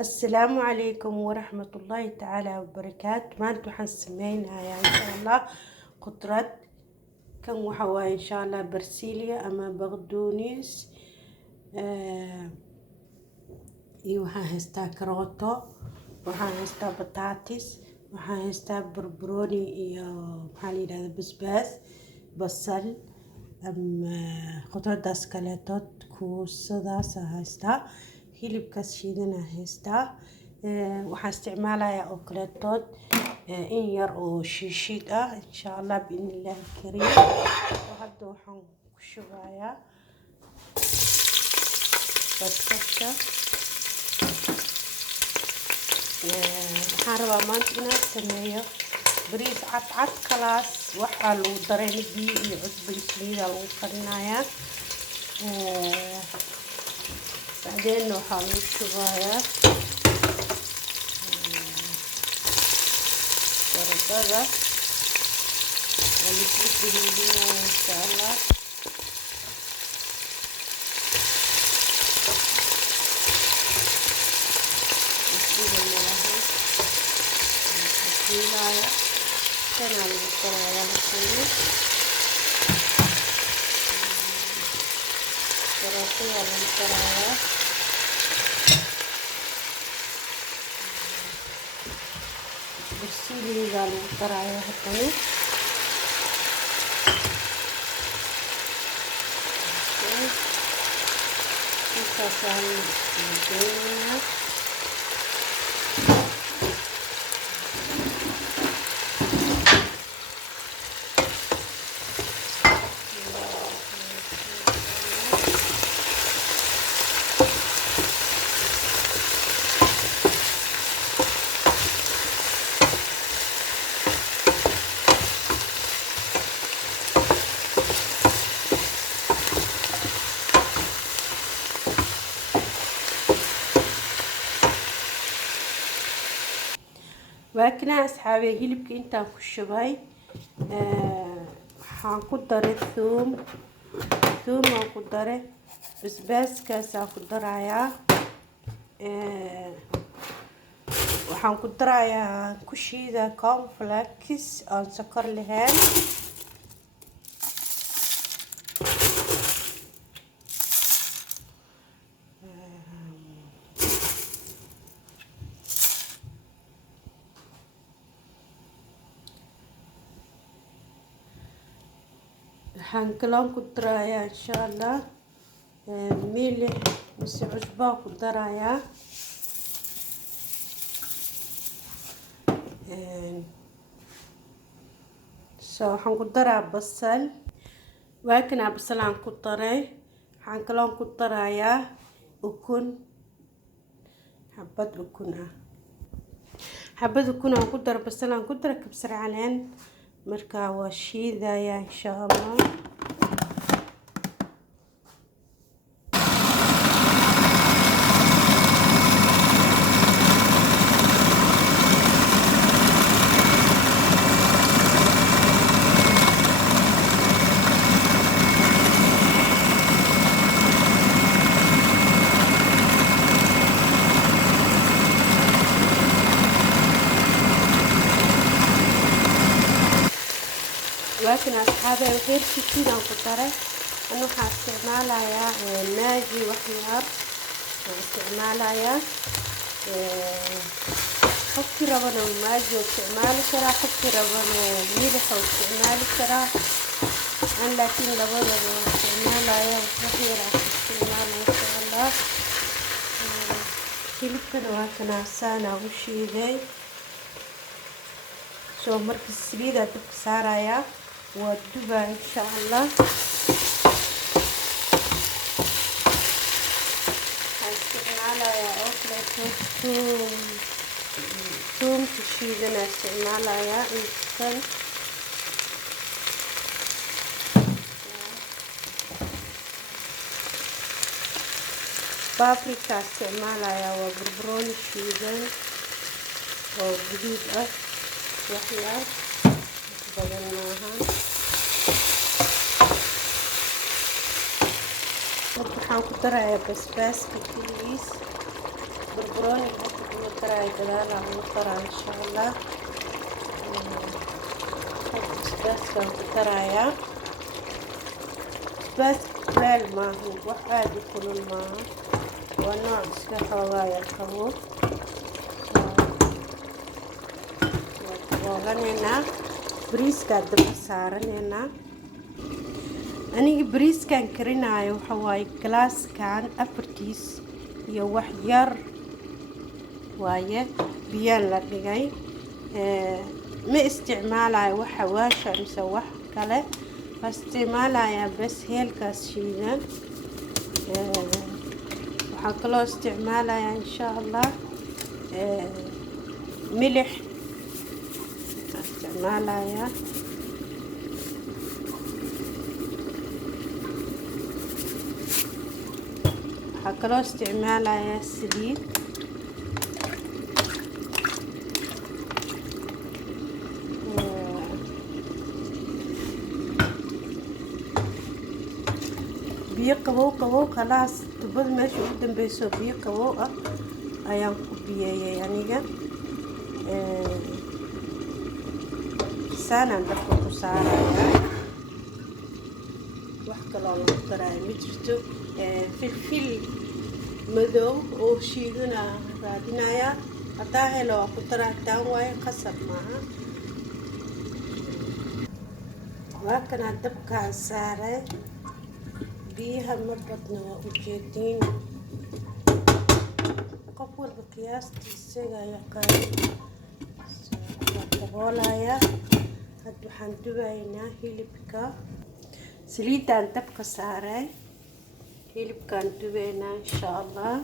السلام عليكم ورحمة الله تعالى وبركاته. maanta waxaan sameynayaa insha Allah qudrad kan waxa waaye insha Allah barsilia ama baqdoonis iyo waxaan haystaa karooto, waxaan haystaa batatis, waxaan haystaa barbarooni iyo maxaa la yidhahdaa basbaas, basal ama qudradaas kaleetood kuusadaas haystaa, hilibkaas shiidana haystaa. waxaan isticmaalayaa oo kaleetood in yar oo shiishid ah insha Allah biidhnillaahi kariim. hadda waxaan ku shubayaa basasha. waxaan rabaa maanta inaan sameeyo bariis cadcad kalaas waxaa lagu daray biyo iyo cusbo iyo saliida lagu karinayaa. bacdeenna waxaa lagu shubayaa baradhada waa laisku geliyaa insha Allah. kana lagu darayaa halkani karootada lagu darayaa, basiliga lagu darayaa halkani intaasaan geynaa. waakina asxaabi hilibka intaan ku shubay waxaan ku daray thum aan ku daray basbaaskaas aan ku darayaa. waxaan ku darayaa ku shiida cornflakes aan sokor lahayn. waxaan kaloon ku darayaa insha Allah milix mise cusbo ku darayaa. waxaan ku daraa basal, waakina basal aan ku daray. waxaan kaloon ku darayaa ukun, xabad ukun aan ku daro, basal aan ku daro, kabsar caleen. marka waa shiidayaa insha Allah. لكن أصحابي غير كتير عن قطرة أنا هستعملها ماجي وخيار استعمالها حطي ربنا ماجي واستعمال كرا، حطي ربنا ملح واستعمال كرا، لكن لبنا استعمالها وخيار استعمالها إن شاء الله. hilibkana waa kana saana u shiiday. soo markii saliida dabka saaraya waa dubaa insha Allah. استعمالها oo kale ثوم shiidana استعمالها intan بابريكا استعمالها وبربروني shiidan oo guduud ah waxyaal badan maaha. waxaan ku darayaa basbaaska keligiis بربروني حتى كراي دلالة وطرا إن شاء الله. بس كان كرايا بس كل ما هو واحد يكون الماء ونوع سكاكاوايا الخوف. وغنينا بريسكا دبا سارنينا. أنا بريسكا كريناي وحواي كلاس كان أبرتيس iyo wax yar waaye biyaan la dhigay ma isticmaalayo wax xawaasha mise wax kale isticmaalaya bas heelkaas shiidan waxaan kaloo isticmaalaya insha Allah milix isticmaalaya waxaan kaloo isticmaalayaa saliid biyo qabow khalaas tubada meesha ugu dambeyso biyo qabow ah ayaan ku biyeeyay aniga saanaan dabka ku saarayaa wax kaloo lagu daraayo ma jirto filfil madow oo shiidana raadinaya hadaa helo waa ku daraataan waaye qasab maaha waa kana dabkaan saaray biyaha ma badna waa ujeediin qof walba qiyaastiisa ayaa yaqaan waa daboolaya hadda waxaan dubaynaa hilibka saliidaan dabka saaray hilibkaan dubaynaa insha Allah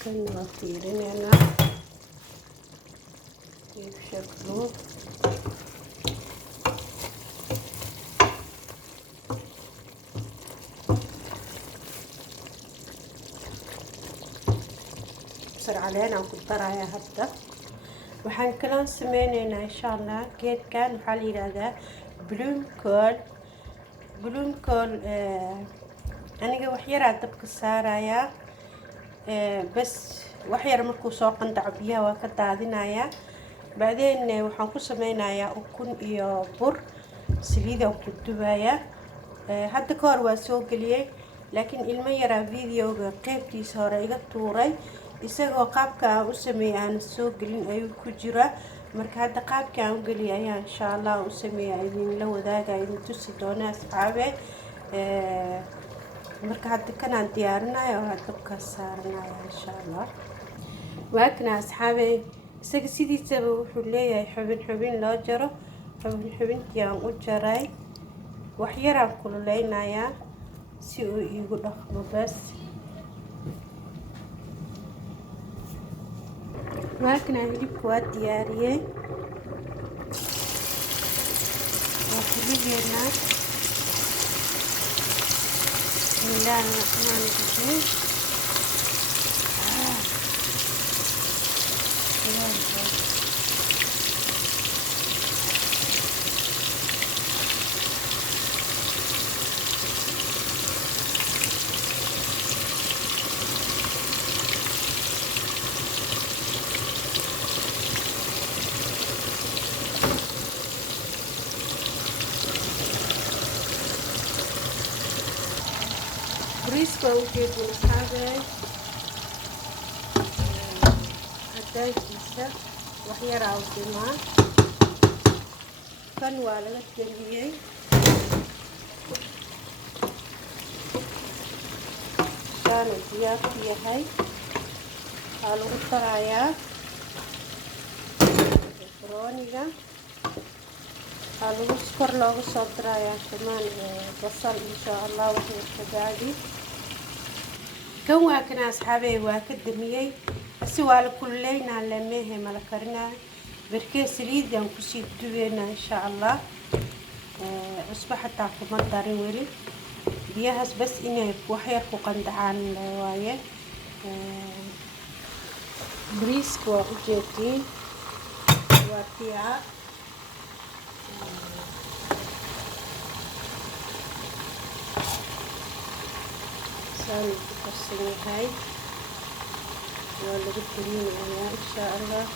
kan waa fiirinaynaa hilib shaklo علينا وكبرها هبدا waxaan kala sameeynaynaa insha Allah geedkan waxa la yiraahdaa bloomkool aniga wax yar dabka saaraya bas wax yar markuu soo qandaco biyaha waa ka daadinaya baadeen waxaan ku sameynayaa ukun iyo bur saliid ku dubaya hadda ka hor waa soo galiyay laakiin ilmo yara videoga qaybtiisa hore iga tuuray isagoo qaabka aan u sameeyay aan soo galin ayuu ku jira marka hadda qaabka aan u galiyay ayaa insha Allah u sameeyay idin la wadaagay idin tusi doonaa asxaabe marka hadda kanaan diyaarinayo oo dabka saaranayo insha Allah waa kana asxaabe isaga sidiisaba wuxuu leeyahay xubin loo jaro xubintii aan u jaray wax yar aan kululeynayaa si uu iigu dhaqmo bas waakana hilibka waa diyaariyey waa kuligeena bismillaahi rahmaani rahiim بريسكو وجيبوا الحاجة هداي كيسة وحيرة وزمان كان والد جنبي كان الزياف هاي قالوا الطرايا الفرونية قالوا سكر لو صدرايا كمان بصل إن شاء الله وحي الحجاجي كان واكنا أصحابي واكد دميي السوال كلين على ميه ملكرنا بركي سليد يوم كسي دوينا إن شاء الله أصبح تاكم الداري ولي بيهاس بس إني وحير قندعان وايه بريسك وأجيتي واتيا ساني كسرني هاي ولا بتنين أنا إن شاء الله.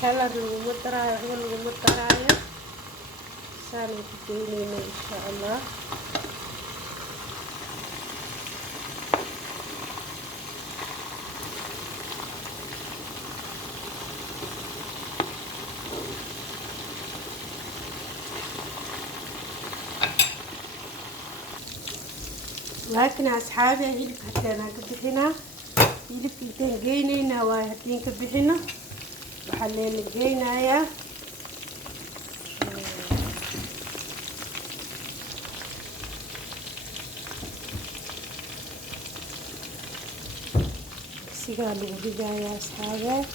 كلا المدراية ولا المدراية ساني بتنين إن شاء الله. لكن أصحابي هيلك هتلاقينا كبحنا هيلك كنتين جينينا وهتلين كبحنا وحلين جينا يا سيجار لوجدا يا أصحابي.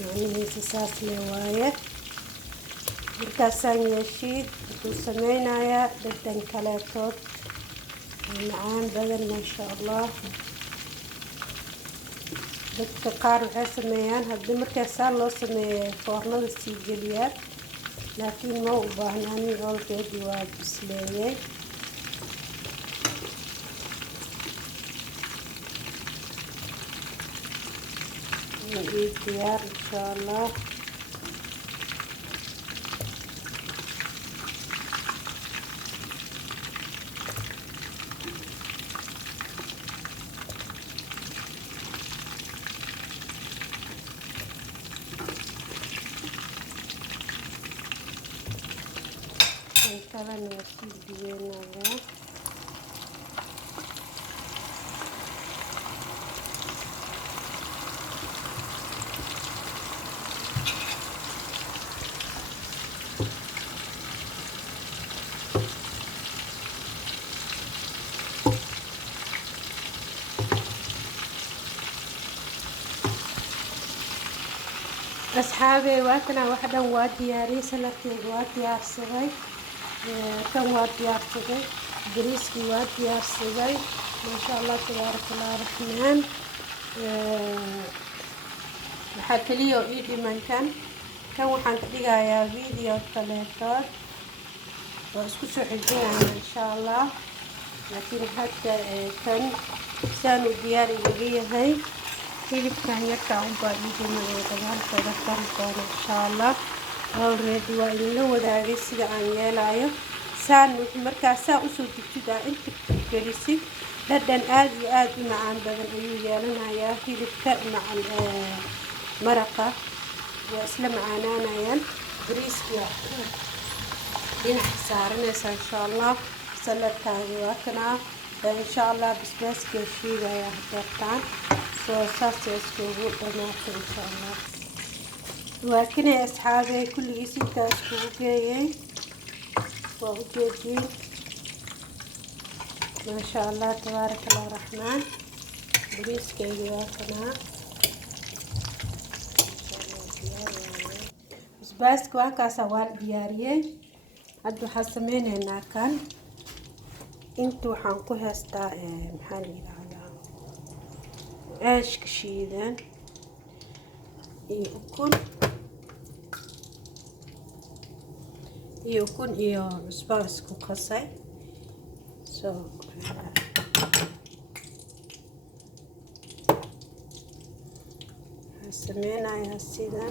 يعني هي ساس لواية markaasaan yeeshii wuxuu sameynayaa dhadhan kaleetood macaan badan maasha allah. dadka qaar waxay sameeyaan haddii markaasaa loo sameeya foornada sii geliyaa laakiin ma u baahnaanin olgeedi waa bisleeyey. ii diyaar insha allah. Kala nasi diyenayaa أصحابي واتنا واحدة وادياري سلطة واديار صغير كان واديار صغير بريسكي واديار صغير ما شاء الله تبارك الله الرحمن. حتى لي إيدي من كان وحن تلقى يا فيديو ثلاثات واسكتوا حجونا إن شاء الله. لكن حتى كان سانو دياري لقيه هاي hilibkan yarka unbaa iidinaya dagaalkooda karkoona insha allah. already waa idinla wadaagay sida aan yeelayo saan markaa saa usoo degtida inta gelisid dhadhan aad iyo aad u macaan badan ayuu yeelanayaa. hilibka macan maraqa waa isla macaanaanayaan. bariiska dhinac saaranaysa insha allah. saladkaagi waa kanaa insha allah. basbaaska shiidaya hadeertaan صوصات يسكوبوا طماطم إن شاء الله. وكنا يا أصحابي كل جسد تسكوبوا وجدين ما شاء الله تبارك الله الرحمن. بريس كيواتنا بس كواكا سوال دياريه عدو حسمين هنا كان انتو حنقو هستا محالي عيش كشيدان يكون iyo cusbas ku qasay sameynaya sida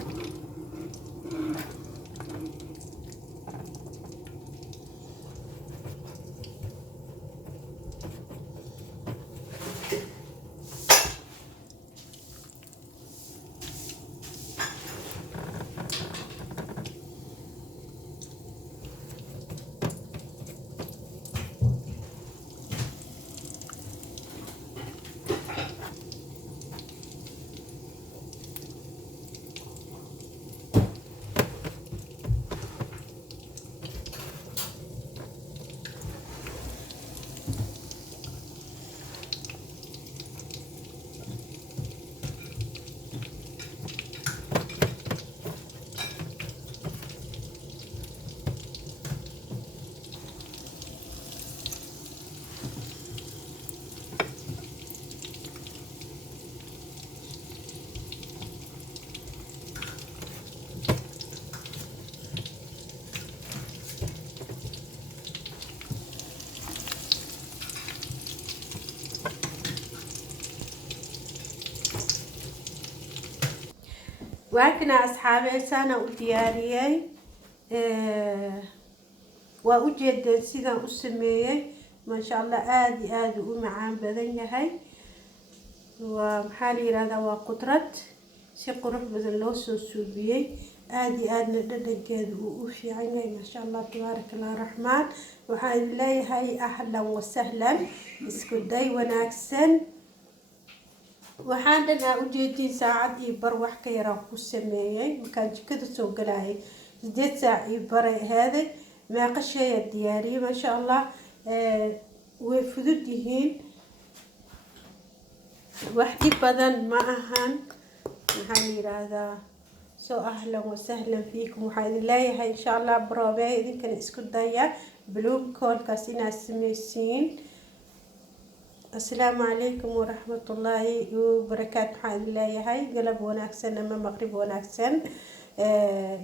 waakana asxaabeysana u diyaariyay waa u jeedeen sidaan u sameeyay maasha Allah aad iyo aad u macaan badan yahay waa maxaa la yiraahdaa waa qudrad si qurux badan loo soo suubiyay aad iyo aadna dhadhankeedu u fiican yahay maasha Allah tabaarakallah raxmaan waxaan leeyahay ahlan wa sahlan isku day wanaagsan waxaan dhagaa u jeedin saacad iyo bar wax ka yar ku sameeyay markaan jikada soo galay 8 saac iyo bar ahaaday meeqa shay diyaariyay maasha Allah way fudud yihiin wax dhib badan ma ahan maxaa la yiraahdaa soo ahlan wa sahlan fiikum waxaan idin leeyahay insha Allah baroobe idinkan isku daya bloom callkaas inaad sameysiin السلام عليكم ورحمة الله وبركاته حال الله هاي قلب وناكسن أما مغرب وناكسن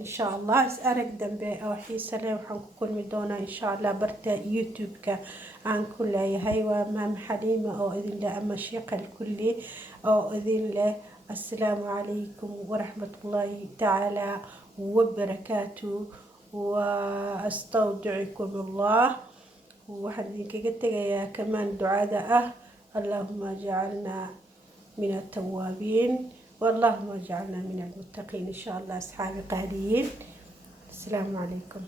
إن شاء الله أسألك دنبي أو حيسة وحن كل مدونة إن شاء الله برتا يوتيوب عن كل هاي ومام حليمة أو إذن لا أما شيق الكلي أو إذن لا السلام عليكم ورحمة الله تعالى وبركاته وأستودعكم الله وحدي كجت يا كمان دعاء اللهم اجعلنا من التوابين واللهم اجعلنا من المتقين إن شاء الله أصحابي قادين السلام عليكم.